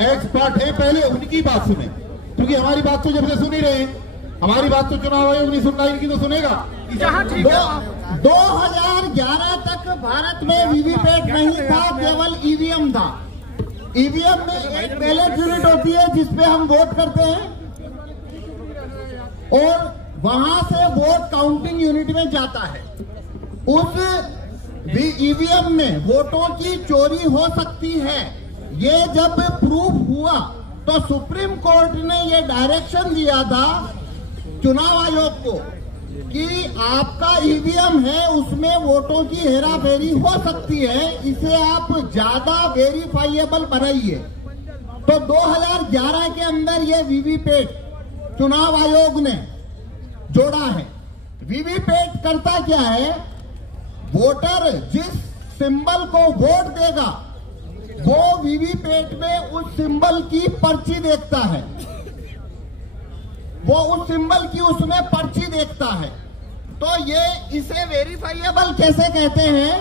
Expert है, पहले उनकी बात सुने, क्योंकि हमारी बात तो जब से सुन ही रहे हैं। हमारी बात तो चुनाव आयोग नहीं सुनना, इनकी तो सुनेगा। 2011 तक भारत में वीवीपैट नहीं था, केवल ईवीएम था। ईवीएम में एक बैलेट यूनिट होती है जिसपे हम वोट करते हैं और वहां से वोट काउंटिंग यूनिट में जाता है। उस ईवीएम में वोटों की चोरी हो सकती है। ये जब प्रूफ हुआ तो सुप्रीम कोर्ट ने ये डायरेक्शन दिया था चुनाव आयोग को कि आपका ईवीएम है, उसमें वोटों की हेराफेरी हो सकती है, इसे आप ज्यादा वेरीफाइएबल बनाइए। तो 2011 के अंदर ये वीवीपैट चुनाव आयोग ने जोड़ा है। वीवीपैट करता क्या है, वोटर जिस सिंबल को वोट देगा वो वीवीपैट में उस सिंबल की पर्ची देखता है, वो उस सिंबल की उसमें पर्ची देखता है। तो ये इसे वेरीफाइएबल कैसे कहते हैं,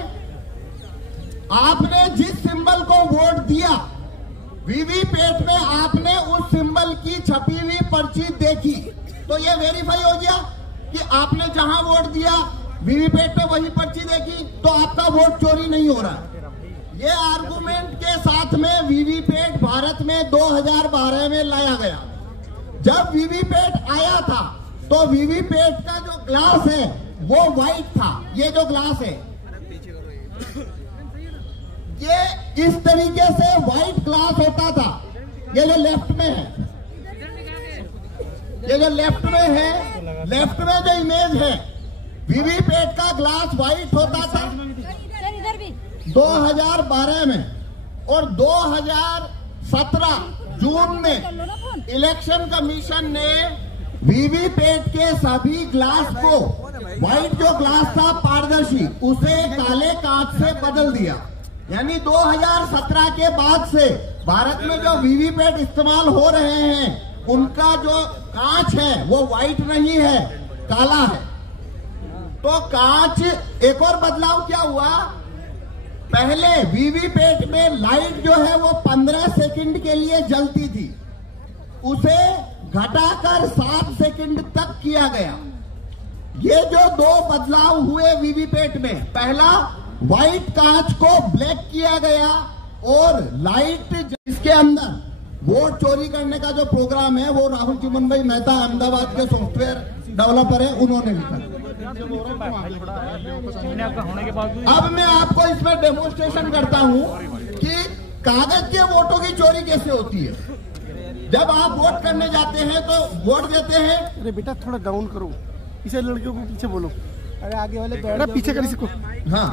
आपने जिस सिंबल को वोट दिया वीवीपैट में आपने उस सिंबल की छपी हुई पर्ची देखी, तो ये वेरीफाई हो गया कि आपने जहां वोट दिया वीवीपैट पे वही पर्ची देखी, तो आपका वोट चोरी नहीं हो रहा। ये आर्गुमेंट के साथ में वीवीपैट भारत में 2012 में लाया गया। जब वीवीपैट आया था तो वीवीपैट का जो ग्लास है वो व्हाइट था। ये जो ग्लास है ये इस तरीके से व्हाइट ग्लास होता था। ये जो लेफ्ट में है, ये जो लेफ्ट में है, लेफ्ट में जो इमेज है वीवीपैट का ग्लास व्हाइट होता था 2012 में। और 2017 जून में इलेक्शन कमीशन ने वीवीपैट के सभी ग्लास को, व्हाइट जो ग्लास था पारदर्शी, उसे काले कांच से बदल दिया। यानी 2017 के बाद से भारत में जो वीवीपैट इस्तेमाल हो रहे हैं उनका जो कांच है वो व्हाइट नहीं है, काला है। तो कांच, एक और बदलाव क्या हुआ, पहले वीवीपैट में लाइट जो है वो 15 सेकंड के लिए जलती थी, उसे घटाकर 7 सेकंड तक किया गया। ये जो दो बदलाव हुए वीवीपैट में, पहला व्हाइट कांच को ब्लैक किया गया और लाइट, इसके अंदर वोट चोरी करने का जो प्रोग्राम है वो राहुल चिमन भाई मेहता अहमदाबाद के सॉफ्टवेयर डेवलपर है, उन्होंने लिखा। अब मैं आपको इसमें डेमोन्स्ट्रेशन करता हूं कि कागज के वोटों की चोरी कैसे होती है। जब आप वोट करने जाते हैं तो वोट देते हैं। अरे बेटा थोड़ा डाउन करो, इसे लड़कियों को पीछे बोलो। अरे आगे वाले पीछे कर इसको। हाँ,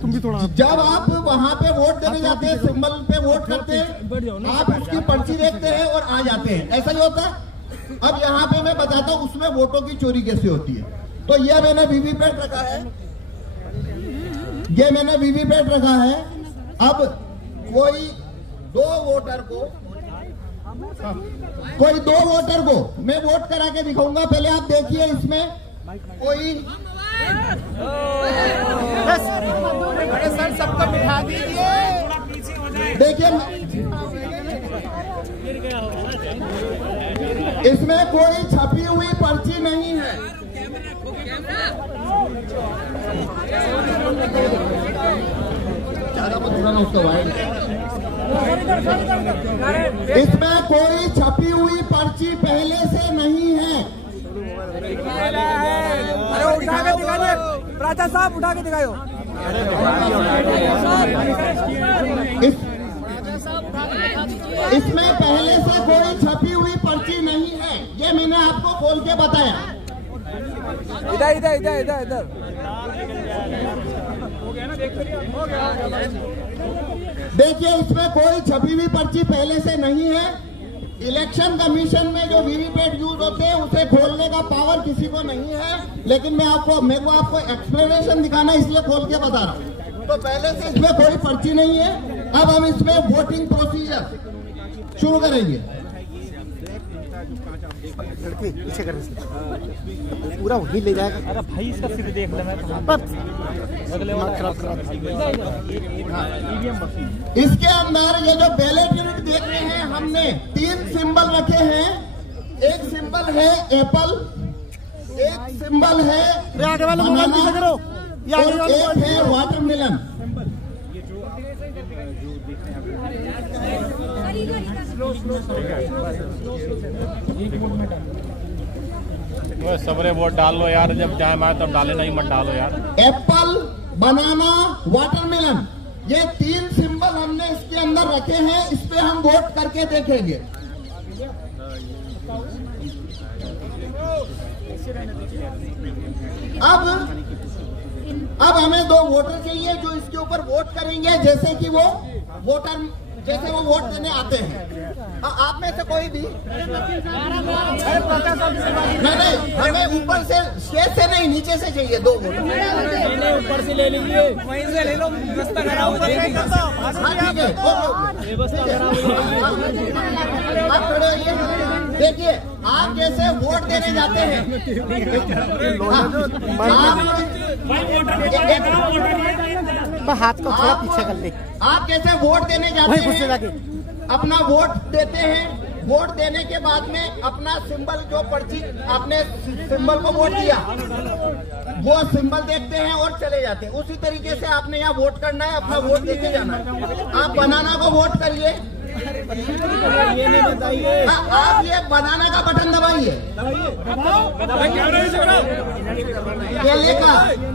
तुम भी थोड़ा। जब आप वहाँ पे वोट देने जाते हैं, सिंबल पे वोट करते हैं, आप उसकी पर्ची देखते हैं और आ जाते हैं, ऐसा ही होता है। अब यहाँ पे मैं बताता हूँ उसमें वोटों की चोरी कैसे होती है। तो ये मैंने वीवीपैट रखा है, ये मैंने वीवीपैट रखा है। अब कोई दो वोटर को मैं वोट करा के दिखाऊंगा। पहले आप देखिए, इसमें कोई बड़े सर सबको बिठा दीजिए। देखिए, इसमें कोई छपी हुई पर्ची नहीं है। इसमें कोई छपी हुई पर्ची पहले से नहीं है। अरे उठा के दिखाइए, प्राचा साहब उठा के दिखाओ। इसमें पहले से कोई छपी हुई पर्ची नहीं है, ये मैंने आपको खोल के बताया। इधर इधर इधर इधर इधर देखिए, इसमें कोई छपी हुई पर्ची पहले से नहीं है। इलेक्शन कमीशन में जो वीवीपैट यूज होते हैं उसे खोलने का पावर किसी को नहीं है, लेकिन मेरे को आपको एक्सप्लेनेशन दिखाना इसलिए खोल के बता रहा हूँ। तो पहले से इसमें कोई पर्ची नहीं है। अब हम इसमें वोटिंग प्रोसीजर शुरू करेंगे। पीछे कर पूरा वही ले जाएगा। अरे भाई इसका सिर देख ले, मैं इसके अंदर ये जो बैलेट यूनिट देख रहे हैं हमने 3 सिंबल रखे हैं। एक सिंबल है एप्पल, एक सिंबल है बनाना और एक है वाटरमेलन। सबरे वोट डाल लो यार, जब चाहे मारे तब डाले, नहीं मत डालो यार। एप्पल, बनाना, वाटरमेलन, ये 3 सिंबल हमने इसके अंदर रखे हैं। इस पे हम वोट करके देखेंगे। अब हमें 2 वोटर चाहिए जो इसके ऊपर वोट करेंगे, जैसे कि वो वोटर जैसे वो वोट देने आते हैं। आप में से कोई भी नहीं, हमें ऊपर से स्टेज से नहीं, नीचे से चाहिए 2 वोट। ऊपर से ले लीजिए, वहीं से ले लो, व्यवस्था खराब हो जाएगी। आप खड़े होइए। देखिए, आप जैसे वोट देने जाते हैं, हाथ को थोड़ा पीछे कर ले। आप जैसे वोट देने जाते हैं, अपना वोट देते हैं। वोट देने के बाद में अपना सिंबल, जो पर्ची आपने सिंबल को वोट दिया, वो सिंबल देखते हैं और चले जाते हैं। उसी तरीके से आपने यहाँ वोट करना है, अपना वोट देके जाना है। आप बनाना को वोट करिए। ये नहीं बताइए। आप ये बनाना का बटन दबाइए।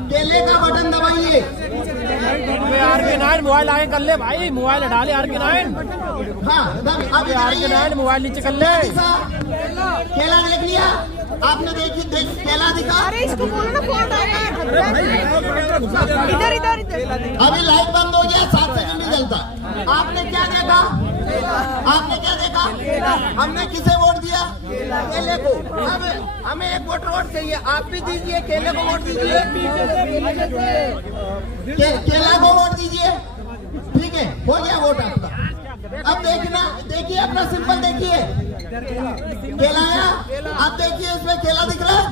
केले का बटन दबाइए। RK9 मोबाइल आगे कर ले भाई, मोबाइल हटा ले RK9। हाँ, अब RK9 मोबाइल नीचे कर ले। केला देख लिया आपने? केला दिखा। अरे इसको बोलो ना, फोन आएगा। इधर इधर इधर। अभी लाइट बंद हो गया, 7 सेकंड नहीं चलता। आपने क्या देखा? आपने क्या देखा? हमने किसे वोट दिया? केले को। अब हमें एक वोटर वोट चाहिए। आप भी दीजिए, केले को वोट दीजिए, केला को वोट दीजिए। ठीक है, हो गया वोट आपका। अब देखिए अपना सिंबल देखिए, केला आया। अब देखिए इसमें केला दिख रहा है,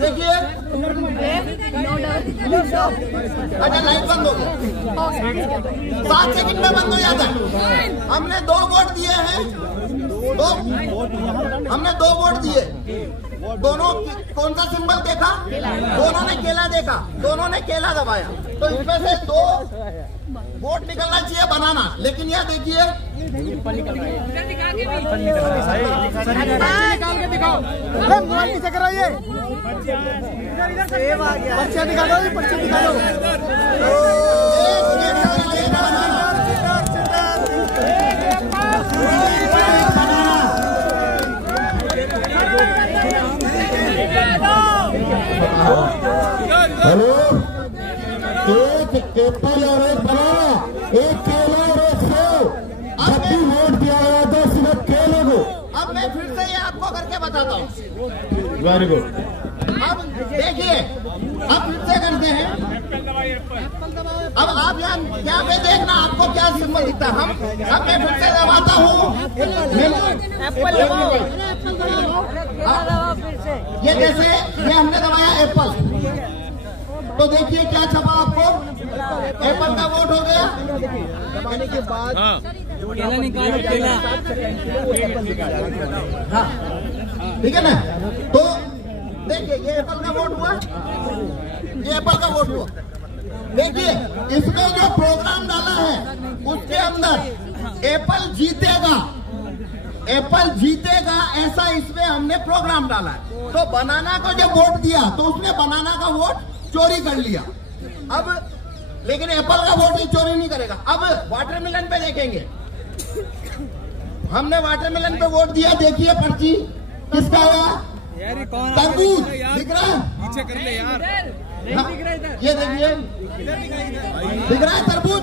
देखिए। अच्छा, लाइट बंद हो गया, 7 सेकंड में बंद हो जाता है। हमने 2 वोट दिए हैं, हमने 2 वोट दिए। दोनों कौन सा सिंबल देखा? दोनों ने केला देखा, दोनों ने केला दबाया। तो इसमें से 2 वोट निकलना चाहिए बनाना। लेकिन यह देखिए, मोबाइल नीचे कराइए, पर्चा दिखा दो, पर्चा दिखा दो। हेलो, एक एप्पल और एक बनाना, एक केला और एक सेब। जब भी वोट दिया गया तो सिर्फ केले को। अब मैं फिर से ये आपको करके बताता हूँ। Very good. अब देखिए, अब फिर से करते हैं। अब आप यहाँ पे देखना, आपको क्या सिंबल दिखता है। अब मैं फिर से दबाता हूँ। ये जैसे ये हमने दबाया एप्पल, तो देखिए क्या छपा आपको? एप्पल का वोट हो गया। दबाने के बाद केला निकालो, केला। हाँ, ठीक है ना? तो देखिए, ये एप्पल का वोट हुआ, ये एप्पल का वोट हुआ। देखिए, इसमें जो प्रोग्राम डाला है उसके अंदर एप्पल जीतेगा, एप्पल जीतेगा, ऐसा इसमें हमने प्रोग्राम डाला है। तो बनाना को जब वोट दिया तो उसने बनाना का वोट चोरी कर लिया। अब लेकिन एप्पल का वोट ही चोरी नहीं करेगा। अब वाटरमेलन पे देखेंगे, हमने वाटरमेलन पे वोट दिया। देखिए पर्ची किसका हुआ? तरबूज दिख रहा है? पीछे कर ले यार, ये देखिए, दिख रहा है तरबूज?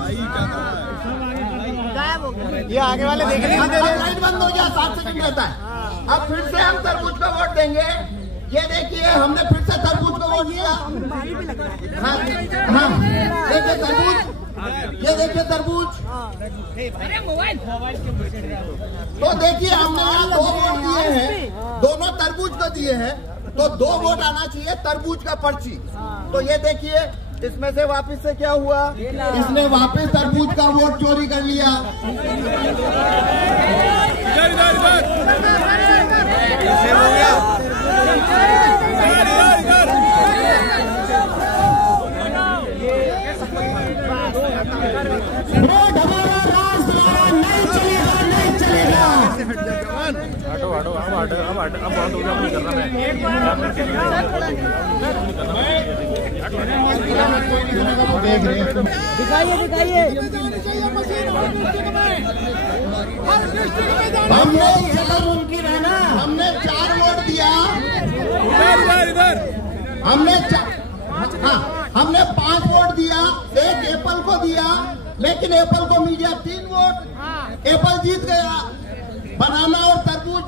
ये आगे वाले देख रहे हैं। लाइट बंद हो गया, 7 सेकंड रहता है। अब फिर से हम तरबूज का वोट देंगे। ये देखिए, हमने फिर से तरबूज को वोट दिया। हाँ, देखिए तरबूज, ये देखिए तरबूज। तो देखिए, हमने यहाँ 2 वोट दिए हैं, दोनों तरबूज को दिए हैं। तो 2 वोट आना चाहिए तरबूज का पर्ची। तो ये देखिए, इसमें से वापस से क्या हुआ? इसने वापस तरबूज का वोट चोरी कर लिया। बहुत हो गया, नहीं करना मैं। दिखाइए दिखाइए। हमने 4 वोट दिया, हमने 5 वोट दिया, एक एप्पल को दिया, लेकिन एप्पल को मीडिया 3 वोट, एप्पल जीत गया। बनाना और तरबूज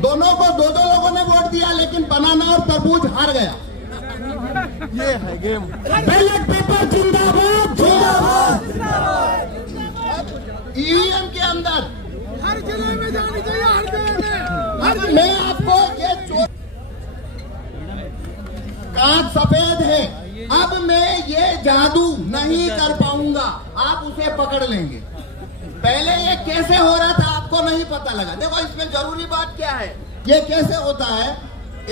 दोनों को 2-2 लोगों ने वोट दिया, लेकिन बनाना और तरबूज हार गया। ये है गेम। बैलेट पेपर जिंदाबाद जिंदाबाद। ईवीएम के अंदर हर जिले में जानी चाहिए, हर जिले में। अब मैं आपको ये कांच सफेद है, अब मैं ये जादू नहीं कर पाऊंगा, आप उसे पकड़ लेंगे। पहले ये कैसे हो रहा था आपको नहीं पता लगा। देखो इसमें जरूरी बात क्या है, ये कैसे होता है,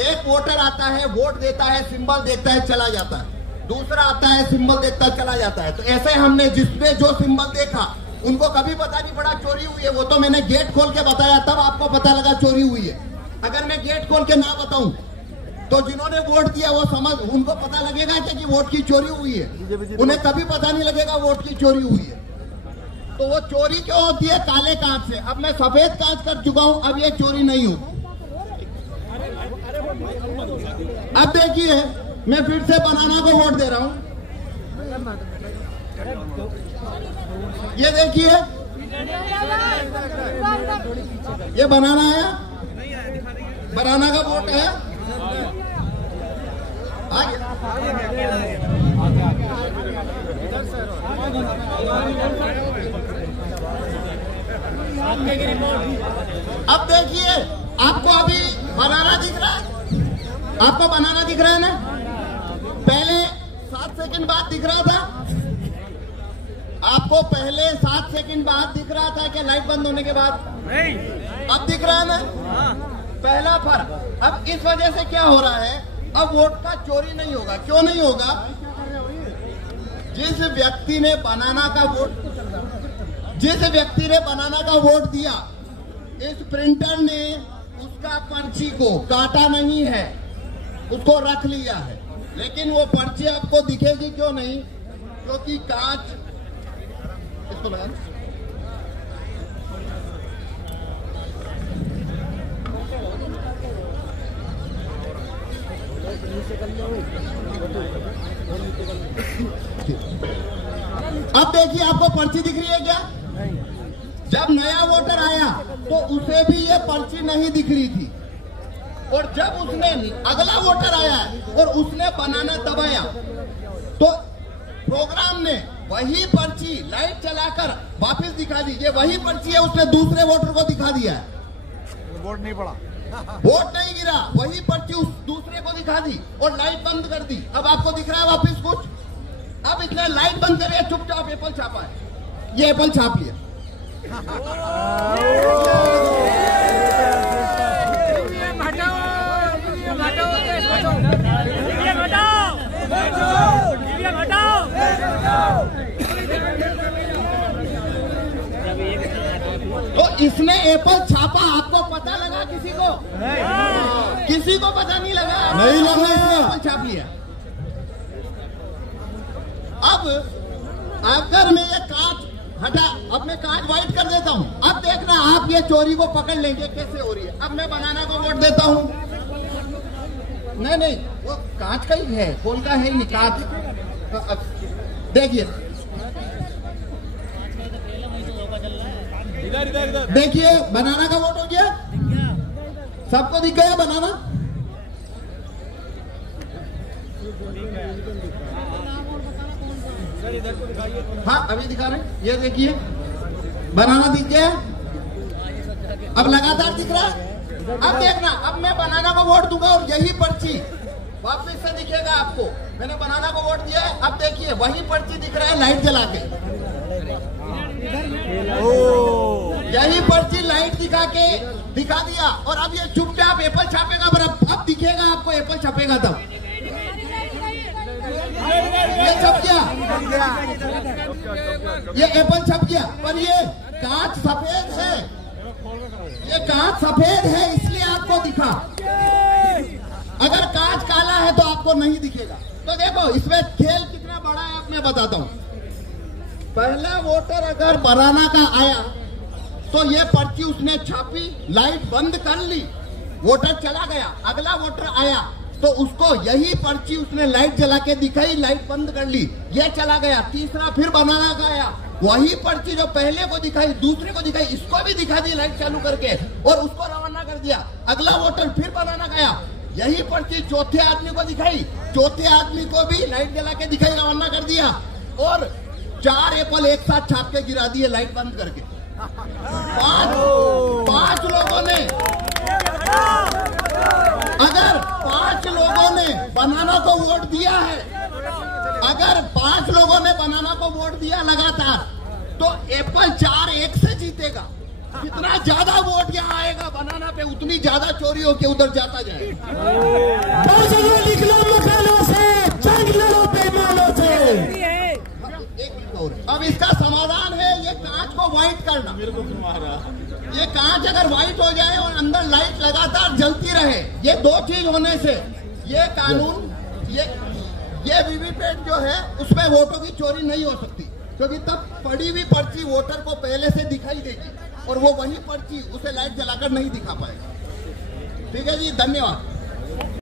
एक वोटर आता है, वोट देता है, सिंबल देखता है, चला जाता है। दूसरा आता है, सिंबल देखता है, चला जाता है। तो ऐसे हमने जिसने जो सिंबल देखा उनको कभी पता नहीं पड़ा चोरी हुई है। वो तो मैंने गेट खोल के बताया, तब आपको पता लगा चोरी हुई है। अगर मैं गेट खोल के ना बताऊं तो जिन्होंने वोट दिया वो समझ, उनको पता लगेगा कि वोट की चोरी हुई है। उन्हें कभी पता नहीं लगेगा वोट की चोरी हुई है। तो वो चोरी क्यों होती है? काले कांच से। अब मैं सफेद कांच कर चुका हूं, अब ये चोरी नहीं होगी। अब देखिए मैं फिर से बनाना को वोट दे रहा हूं। ये देखिए ये बनाना आया, बनाना का वोट है। अब देखिए आपको अभी बनाना दिख रहा है, आपको बनाना दिख रहा है ना? पहले 7 सेकंड बाद दिख रहा था, आपको पहले 7 सेकंड बाद दिख रहा था क्या लाइट बंद होने के बाद? नहीं। अब दिख रहा है ना? पहला फर्क। अब इस वजह से क्या हो रहा है, अब वोट का चोरी नहीं होगा। क्यों नहीं होगा? जिस व्यक्ति ने बनाना का वोट दिया, इस प्रिंटर ने उसका पर्ची को काटा नहीं है, उसको रख लिया है। लेकिन वो पर्ची आपको दिखेगी क्यों नहीं? क्योंकि कांच इसको लगा। अब देखिए आपको पर्ची दिख रही है क्या? जब नया वोटर आया तो उसे भी ये पर्ची नहीं दिख रही थी, और जब उसने अगला वोटर आया और उसने बनाना दबाया तो प्रोग्राम ने वही पर्ची लाइट चलाकर वापस दिखा दी। ये वही पर्ची है, उसने दूसरे वोटर को दिखा दिया है। वोट नहीं पड़ा, वोट नहीं गिरा, वही पर्ची उस दूसरे को दिखा दी और लाइट बंद कर दी। अब आपको दिख रहा है वापस कुछ? अब इतना लाइट बंद करे, चुपचाप एप्पल छापा है, ये एप्पल छाप लिया। तो इसने एप्पल छापा, आपको पता लगा? किसी को किसी को पता नहीं लगा? नहीं लगा, एप्पल छाप लिया। अब अगर मैं ये कांच हटा, अब मैं कांच व्हाइट कर देता हूं, अब देखना आप ये चोरी को पकड़ लेंगे कैसे हो रही है। अब मैं बनाना को वोट देता हूं, नहीं वो कांच का ही है, खोल का है नहीं कांच। देखिए देखिए बनाना का वोट हो गया, सबको दिख गया बनाना। हाँ अभी दिखा रहे, ये देखिए बनाना दिख गया, अब लगातार दिख रहा है। अब देखना, अब मैं बनाना को वोट दूंगा और यही पर्ची वापस से दिखेगा आपको। मैंने बनाना को वोट दिया है, अब देखिए वही पर्ची दिख रहा है लाइट जला के। यही पर्ची लाइट दिखा दिया, और अब ये चुपचाप एप्पल छापेगा। पर अब दिखेगा आपको एप्पल छपेगा तब। ये छप गया, ये एप्पल छप गया, पर ये कांच सफेद है। ये कांच सफेद है इसलिए आपको दिखा, अगर कांच काला है तो आपको नहीं दिखेगा। तो देखो इसमें खेल कितना बड़ा है अब मैं बताता हूं। पहला वोटर अगर बनाना का आया तो ये पर्ची उसने छापी, लाइट बंद कर ली, वोटर चला गया। अगला वोटर आया तो उसको यही पर्ची उसने लाइट जला के दिखाई, लाइट बंद कर ली, ये चला गया। तीसरा फिर बनाना का आया, वही पर्ची जो पहले को दिखाई दूसरे को दिखाई, इसको भी दिखा दी लाइट चालू करके और उसको रवाना कर दिया। अगला वोटर फिर बनाना गया, यही पर्ची चौथे आदमी को दिखाई, चौथे आदमी को भी लाइट जला के दिखाई, रवाना कर दिया और 4 एप्पल एक साथ छाप के गिरा दिए लाइट बंद करके। पांच लोगों ने, अगर 5 लोगों ने बनाना को वोट दिया है, अगर 5 लोगों ने बनाना को वोट दिया लगातार तो एप्पल 4-1 से जीतेगा। जितना ज्यादा वोट यहाँ आएगा बनाना पे उतनी ज्यादा चोरी होके उधर जाता जाएगा। अब इसका समाधान है ये कांच को व्हाइट करना। ये कांच अगर व्हाइट हो जाए और अंदर लाइट लगातार जलती रहे, ये 2 चीज होने से ये कानून, ये वीवीपैट जो है उसमें वोटों की चोरी नहीं हो सकती, क्योंकि तब पड़ी हुई पर्ची वोटर को पहले से दिखाई देगी और वो वही पर्ची उसे लाइट जलाकर नहीं दिखा पाएगा। ठीक है जी, धन्यवाद।